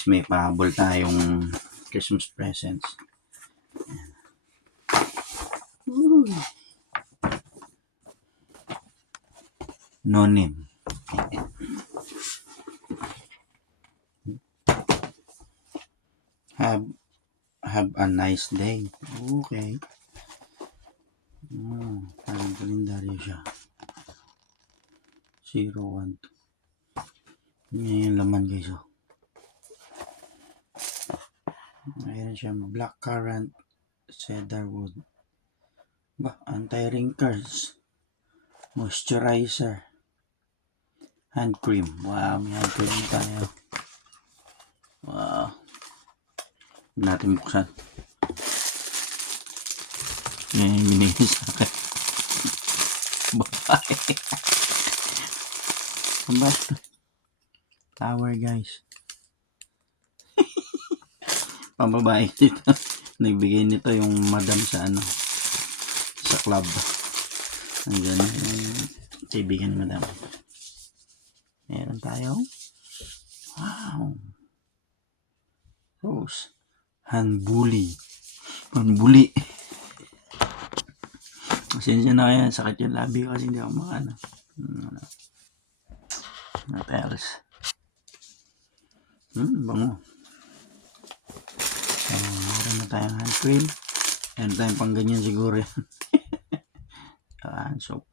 guys, may pahabol tayong Christmas presents. Uy. No name. Have a nice day. Okay. Parang kalendaryo siya. 012. Yan yung laman guys. Mayroon siyang blackcurrant, cedarwood, anti-wrinkles, moisturizer, hand cream. Wow, may hand cream tayo. Wow. Hindi natin buksan. Yan yung binigay sa akin. Babae. Basta. Flower guys. Pambabae dito. Nagbigay nito yung madam sa sa club. Andyan yung kaibigan ni madam. Meron tayo. Wow. Rose. Hanbuli. Pasensya na kaya, sakit yung labi kasi hindi ako makano. Natels. Bango. Meron na tayong hand cream. Meron tayong pang ganyan siguro. Hand soap.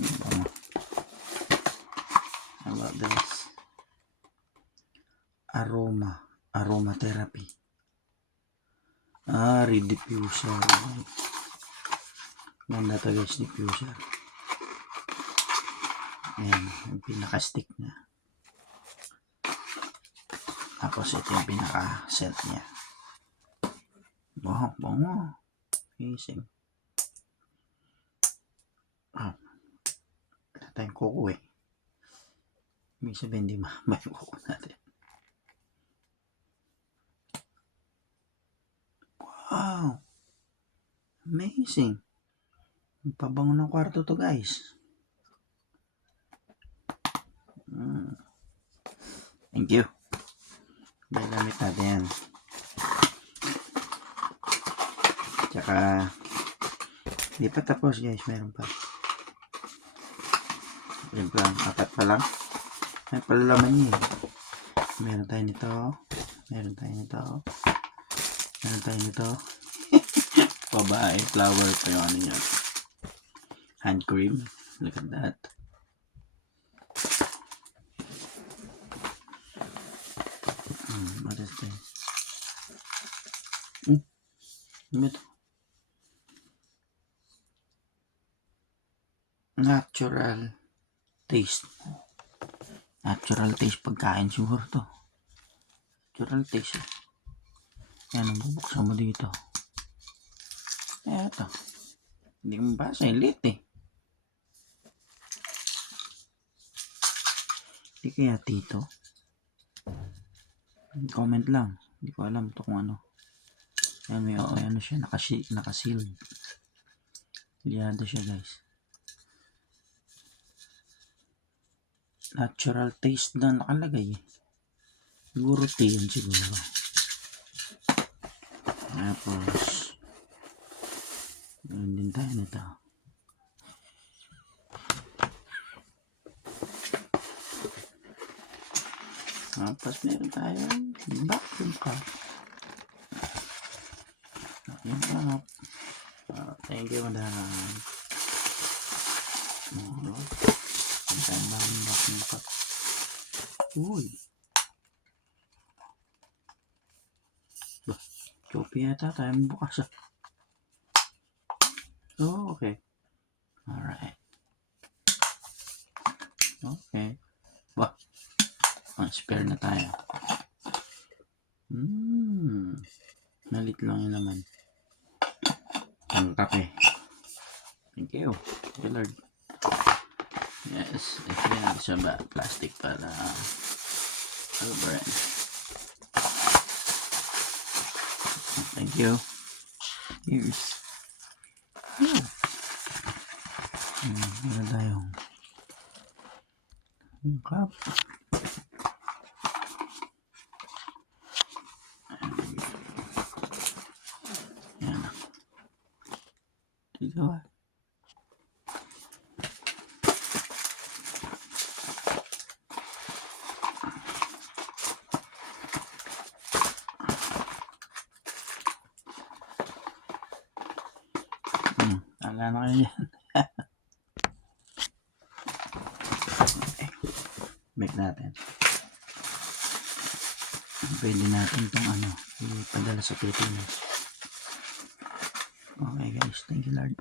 Bango. How about this? Aromatherapy. Rediffuser. Ganda to guys, diffuser. Ayan, yung pinaka-stick niya. Tapos ito yung pinaka-set niya. Wow, bango. Amazing. Wala tayong kuko eh. May sabihin di may kuko natin. Wow. Amazing. Pabango ng kwarto to guys. Thank you. Gagamit natin yan. Tsaka hindi pa tapos guys, meron pa. Meron pa lang, 4 pa lang. May palalaman niya eh. Meron tayo nito. Meron tayo nito. Meron tayo nito. Babae, flower pa yung ano niya. Hand cream. Look at that. What is this? Ito. Natural taste. Natural taste pagkain siguro to. Natural taste. Yan ang bubuksan mo dito. Eto. Hindi ko mabasa. Lit eh. Hindi kaya tito. Comment lang. Hindi ko alam ito kung ano. Yan may ano siya. Nakaseal. Liyado siya guys. Natural taste na nakalagay. Siguro tea yan siguro. Tapos meron din tayo nito. Tapos meron tayo vacuum cup. Vacuum cup. Thank you madam. Ang tanda ng vacuum cup. Uy. Choppy yata tayo bukas. Oh, okay. Alright. Okay. Spare na tayo. Nalit lang yun naman. Ang kape. Thank you. Thank you Lord. Yes. Ito yan sa plastic para burn. Thank you. Here's. Meron tayong cup. Ikaw ah. Wala na kayo yan. Bake natin. Pwede natin itong ipadala sa Pilipinas. Okay guys, thank you Lord.